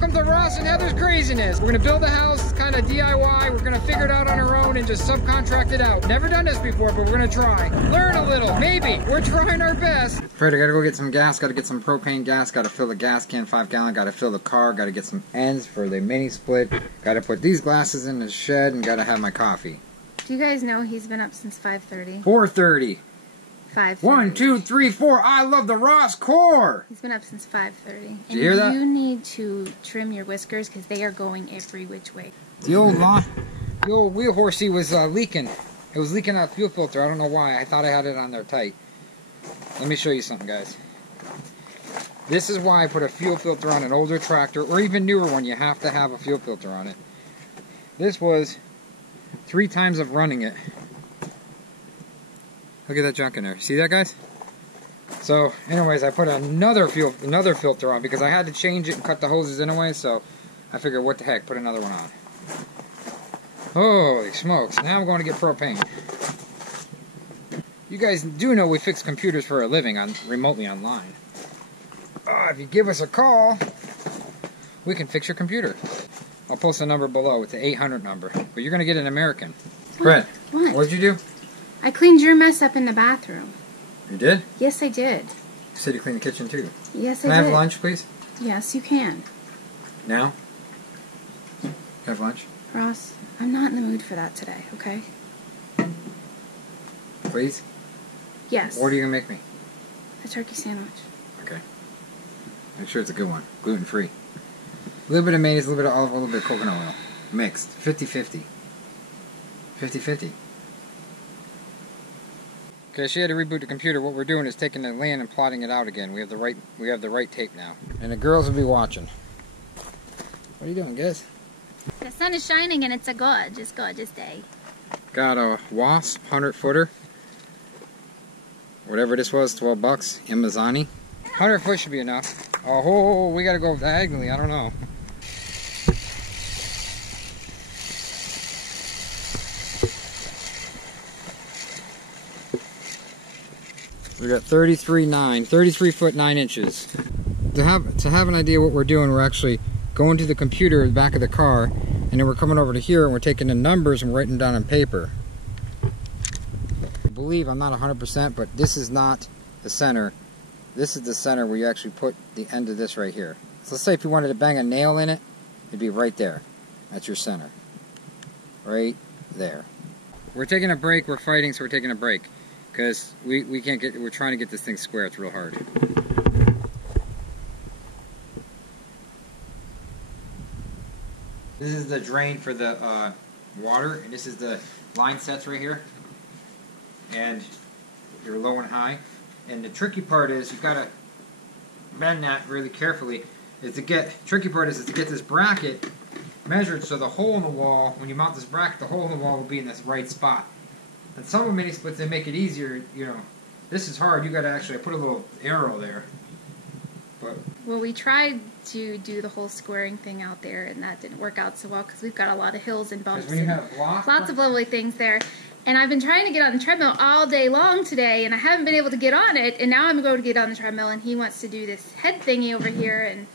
welcome to Ross and Heather's craziness. We're gonna build a house, kind of DIY. We're gonna figure it out on our own and just subcontract it out. Never done this before, but we're gonna try. Learn a little, maybe. We're trying our best. Freddie, gotta go get some gas, gotta get some propane gas, gotta fill the gas can, 5 gallon, gotta fill the car, gotta get some ends for the mini split, gotta put these glasses in the shed, and gotta have my coffee. Do you guys know he's been up since 5:30? 4:30. 5:30. 1, 2, 3, 4. I love the Ross core. He's been up since 5:30. Did you hear that? You need to trim your whiskers because they are going every which way. The old wheel horsey was leaking. It was leaking out a fuel filter. I don't know why. I thought I had it on there tight. Let me show you something, guys. This is why I put a fuel filter on an older tractor, or even newer one. You have to have a fuel filter on it. This was 3 times of running it. Look at that junk in there. See that, guys? So, anyways, I put another filter on because I had to change it and cut the hoses anyway. So, I figured, what the heck, put another one on. Holy smokes! Now I'm going to get propane. You guys do know we fix computers for a living remotely online. If you give us a call, we can fix your computer. I'll post a number below. It's an 800 number, but you're going to get an American. Brett, what'd you do? I cleaned your mess up in the bathroom. You did? Yes, I did. You said you cleaned the kitchen too. Yes, I did. Can I have lunch, please? Yes, you can. Now? Can I have lunch? Ross, I'm not in the mood for that today, okay? Please? Yes. What are you going to make me? A turkey sandwich. Okay. Make sure it's a good one. Gluten-free. A little bit of mayonnaise, a little bit of olive oil, a little bit of coconut oil. Mixed. 50-50. 50-50. Okay, she had to reboot the computer. What we're doing is taking the land and plotting it out again. We have the right tape now. And the girls will be watching. What are you doing, guys? The sun is shining and it's a gorgeous, gorgeous day. Got a Wasp 100-footer. Whatever this was, 12 bucks. Amazani. 100 foot should be enough. Oh, we gotta go diagonally. I don't know. We got 33 foot 9 inches. To have an idea what we're doing, we're actually going to the computer in the back of the car, and then we're coming over to here and we're taking the numbers and writing them down on paper. I believe, I'm not 100%, but this is not the center. This is the center where you actually put the end of this right here. So let's say if you wanted to bang a nail in it, it'd be right there. That's your center. Right there. We're taking a break, we're fighting, so we're taking a break. Because we can't get, we're trying to get this thing square. It's real hard. This is the drain for the water, and this is the line sets right here. And you're low and high. And the tricky part is you've got to bend that really carefully. Tricky part is to get this bracket measured so the hole in the wall, when you mount this bracket, the hole in the wall will be in this right spot. And some of the mini splits, they make it easier, you know. This is hard. You got to actually put a little arrow there. But well, we tried to do the whole squaring thing out there, and that didn't work out so well because we've got a lot of hills and bumps and lots of lovely things there. And I've been trying to get on the treadmill all day long today, and I haven't been able to get on it. And now I'm going to get on the treadmill, and he wants to do this head thingy over here. And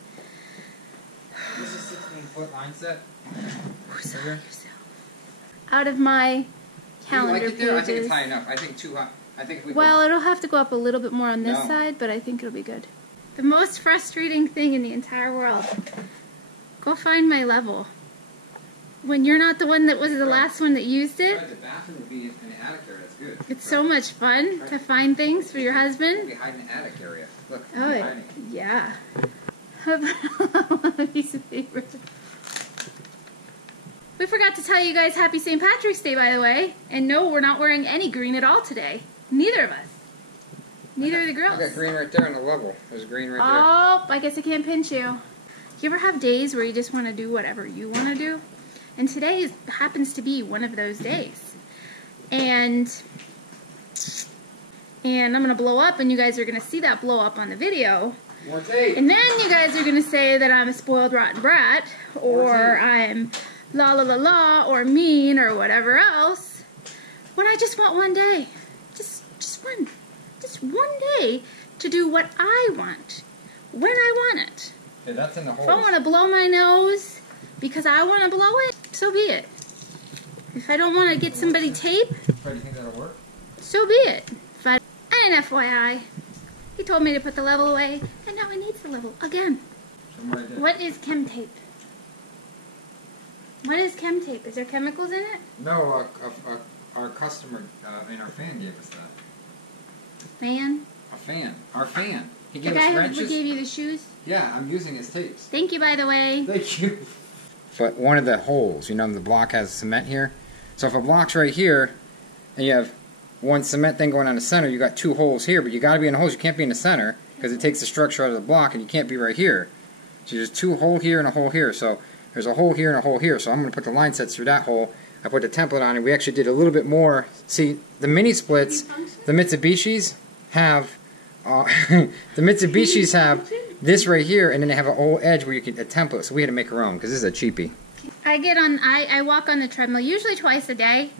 this is 16-foot line set. Out of my calendar pages. I think it's high enough. I think too high. I think well, it'll have to go up a little bit more on this side, but I think it'll be good. The most frustrating thing in the entire world. Go find my level. When you're not the one that was the last one that used it. The bathroom would be in the attic area. That's good. It's so much fun to find things for your husband. We'll be hiding in the attic area. Look. Oh, yeah. A piece of paper. We forgot to tell you guys Happy St. Patrick's Day, by the way. And no, we're not wearing any green at all today. Neither of us. Neither of the girls. I got green right there on the level. There's green right there. Oh, I guess I can't pinch you. You ever have days where you just want to do whatever you want to do? And today happens to be one of those days. And I'm going to blow up, and you guys are going to see that blow up on the video. More tape. And then you guys are going to say that I'm a spoiled, rotten brat, or I'm la la la la, or mean, or whatever else, when I just want one day. Just one day to do what I want, when I want it. Yeah, that's in the hole. If I want to blow my nose because I want to blow it, so be it. If I don't want to get somebody tape, Freddie, you think that'll work? so be it. And FYI, he told me to put the level away, and now it needs the level again. What is chem tape? What is chem tape? Is there chemicals in it? No, our customer and our fan gave us that. Fan? A fan. Our fan. He The gave guy us who wrenches. gave you the shoes? Yeah, I'm using his tapes. Thank you, by the way. Thank you. But one of the holes, you know, the block has cement here. So if a block's right here, and you have one cement thing going on the center, you got two holes here, but you got to be in the holes. You can't be in the center because it takes the structure out of the block, and you can't be right here. So there's two hole here and a hole here. So there's a hole here and a hole here. So I'm going to put the line sets through that hole. I put the template on it. We actually did a little bit more. See, the mini splits, the Mitsubishis have this right here, and then they have an old edge where you can a template. So we had to make our own because this is a cheapie. I walk on the treadmill usually twice a day,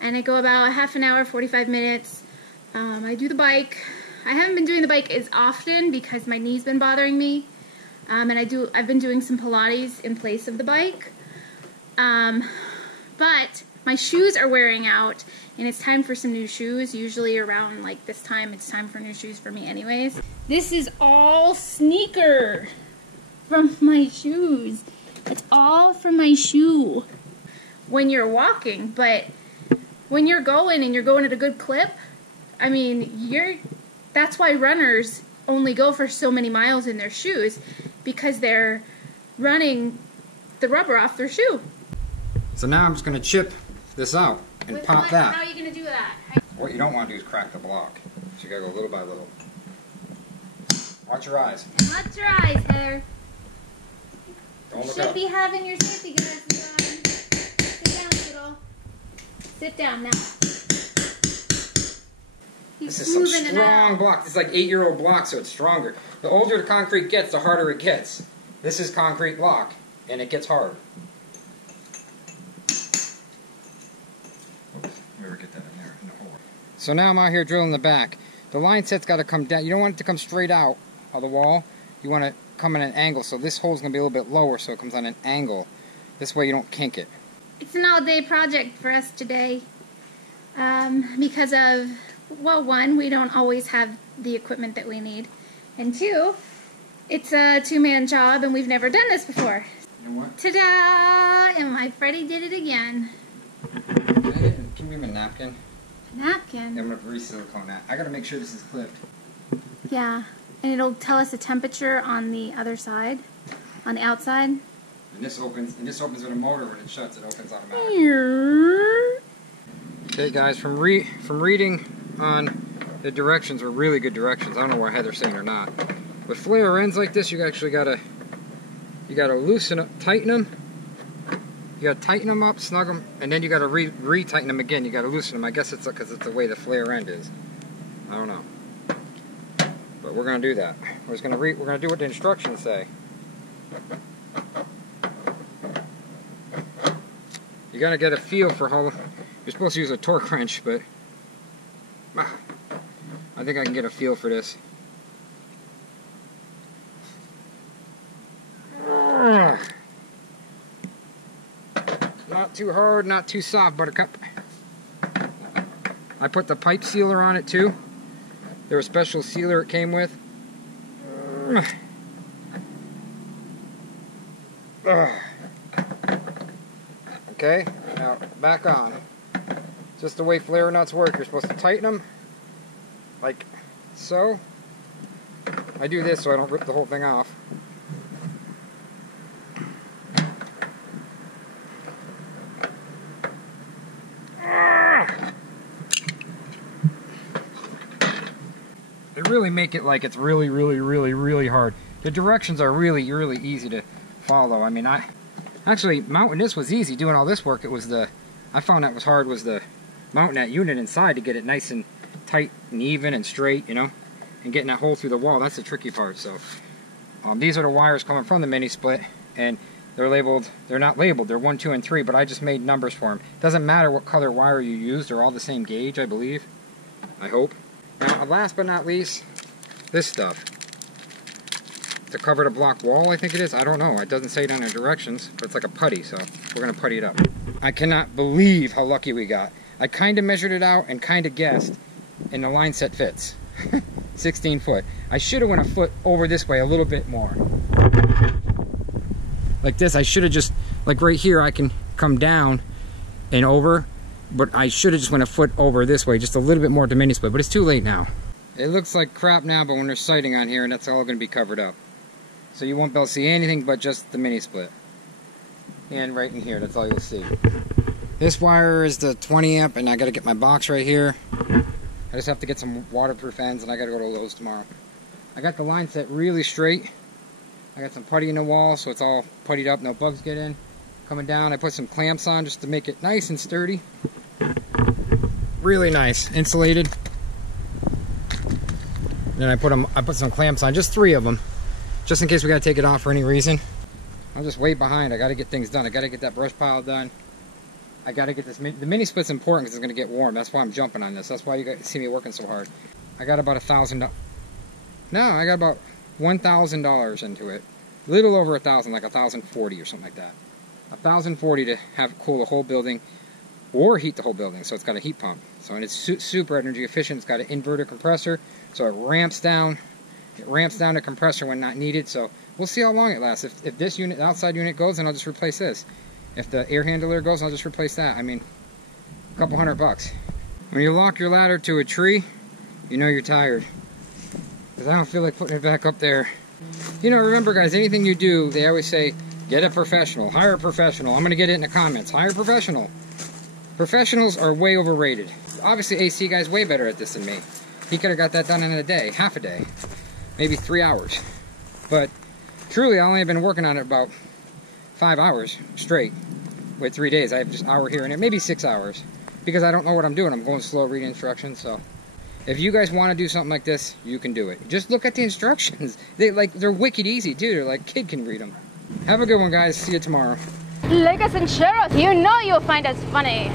and I go about half an hour, 45 minutes. I do the bike. I haven't been doing the bike as often because my knee's been bothering me, and I've been doing some Pilates in place of the bike. But my shoes are wearing out, and it's time for some new shoes. Usually around like this time, it's time for new shoes for me anyways. This is all sneaker from my shoes. It's all from my shoe. When you're walking, but when you're going and you're going at a good clip, I mean, that's why runners only go for so many miles in their shoes, because they're running the rubber off their shoe. So now I'm just going to chip this out and pop that. How are you going to do that? What you don't want to do is crack the block. So you got to go little by little. Watch your eyes. Watch your eyes, Heather. Don't You look should up. be having your safety glasses on. Sit down, little. Sit down now. He's This is some smoothing it strong out. block. This is like 8-year-old block, so it's stronger. The older the concrete gets, the harder it gets. This is concrete block, and it gets hard. Never get that in there in the hole. So now I'm out here drilling the back. The line set's got to come down. You don't want it to come straight out of the wall. You want to come at an angle. So this hole's going to be a little bit lower, so it comes on an angle. This way you don't kink it. It's an all-day project for us today because of, well, one, we don't always have the equipment that we need, and two, it's a two-man job and we've never done this before. You know what? Ta-da! And my Freddie did it again. Can you give me a napkin? Napkin? Yeah, I'm going to re-silicone that. I got to make sure this is clipped. Yeah, and it'll tell us the temperature on the other side, on the outside. And this opens with a motor. When it shuts, it opens automatically. Okay, guys, from reading on the directions were really good directions. I don't know what Heather's saying or not. With flare ends like this, you actually gotta loosen up, tighten them. You gotta tighten them up, snug them, and then you gotta re-tighten them again. You gotta loosen them. I guess it's because it's the way the flare end is. I don't know, but we're gonna do that. We're gonna do what the instructions say. You gotta get a feel for how you're supposed to use a torque wrench, but I think I can get a feel for this. Not too hard, not too soft, Buttercup. I put the pipe sealer on it too. There was a special sealer it came with. Okay, now back on. Just the way flare nuts work. You're supposed to tighten them like so. I do this so I don't rip the whole thing off. They really make it like it's really, really, really, really hard. The directions are really, really easy to follow. I mean, actually mounting this was easy. Doing all this work, I found that was hard was the mounting that unit inside to get it nice and tight and even and straight, you know, and getting that hole through the wall. That's the tricky part. So these are the wires coming from the mini split, and they're labeled. They're not labeled. They're 1, 2, and 3, but I just made numbers for them. Doesn't matter what color wire you use. They're all the same gauge, I believe. I hope. Now, last but not least, this stuff. to cover the block wall, I think it is. I don't know. It doesn't say it on the directions, but it's like a putty, so we're going to putty it up. I cannot believe how lucky we got. I kind of measured it out and kind of guessed, and the line set fits. 16 foot. I should have went a foot over this way a little bit more. Like this, I should have just, like right here, I can come down and over, but I should have just went a foot over this way, just a little bit more to mini split, but it's too late now. It looks like crap now, but when there's sighting on here, and that's all going to be covered up. So you won't be able to see anything but just the mini split. And right in here, that's all you'll see. This wire is the 20 amp, and I got to get my box right here. I just have to get some waterproof ends, and I got to go to Lowe's tomorrow. I got the line set really straight. I got some putty in the wall, so it's all puttied up, no bugs get in. Coming down, I put some clamps on just to make it nice and sturdy. Really nice, insulated. Then I put some clamps on, just 3 of them, just in case we got to take it off for any reason. I'm just way behind. I got to get things done. I got to get that brush pile done. I got to get this. The mini split's important because it's going to get warm. That's why I'm jumping on this. That's why you guys see me working so hard. I got about $1,000. No, I got about $1,000 into it. A little over 1,000, like 1,040 or something like that. 1,040 to have cool the whole building or heat the whole building. So it's got a heat pump. So and it's super energy efficient. It's got an inverter compressor, so it ramps down. It ramps down the compressor when not needed. So we'll see how long it lasts. If this unit, the outside unit goes, then I'll just replace this. If the air handler goes, I'll just replace that. I mean, a couple $100. When you lock your ladder to a tree, you know you're tired. Because I don't feel like putting it back up there. You know, remember guys, anything you do, they always say, get a professional, hire a professional. I'm going to get it in the comments. Hire a professional. Professionals are way overrated. Obviously, AC guy's way better at this than me. He could have got that done in a day, half a day, maybe 3 hours. But truly, I only have been working on it about 5 hours straight with 3 days. I have just an hour here and there, maybe 6 hours, because I don't know what I'm doing. I'm going slow reading instructions. So if you guys want to do something like this, you can do it. Just look at the instructions. They're wicked easy too. They're like, kid can read them. Have a good one, guys. See you tomorrow. Like us and share us. You know you'll find us funny.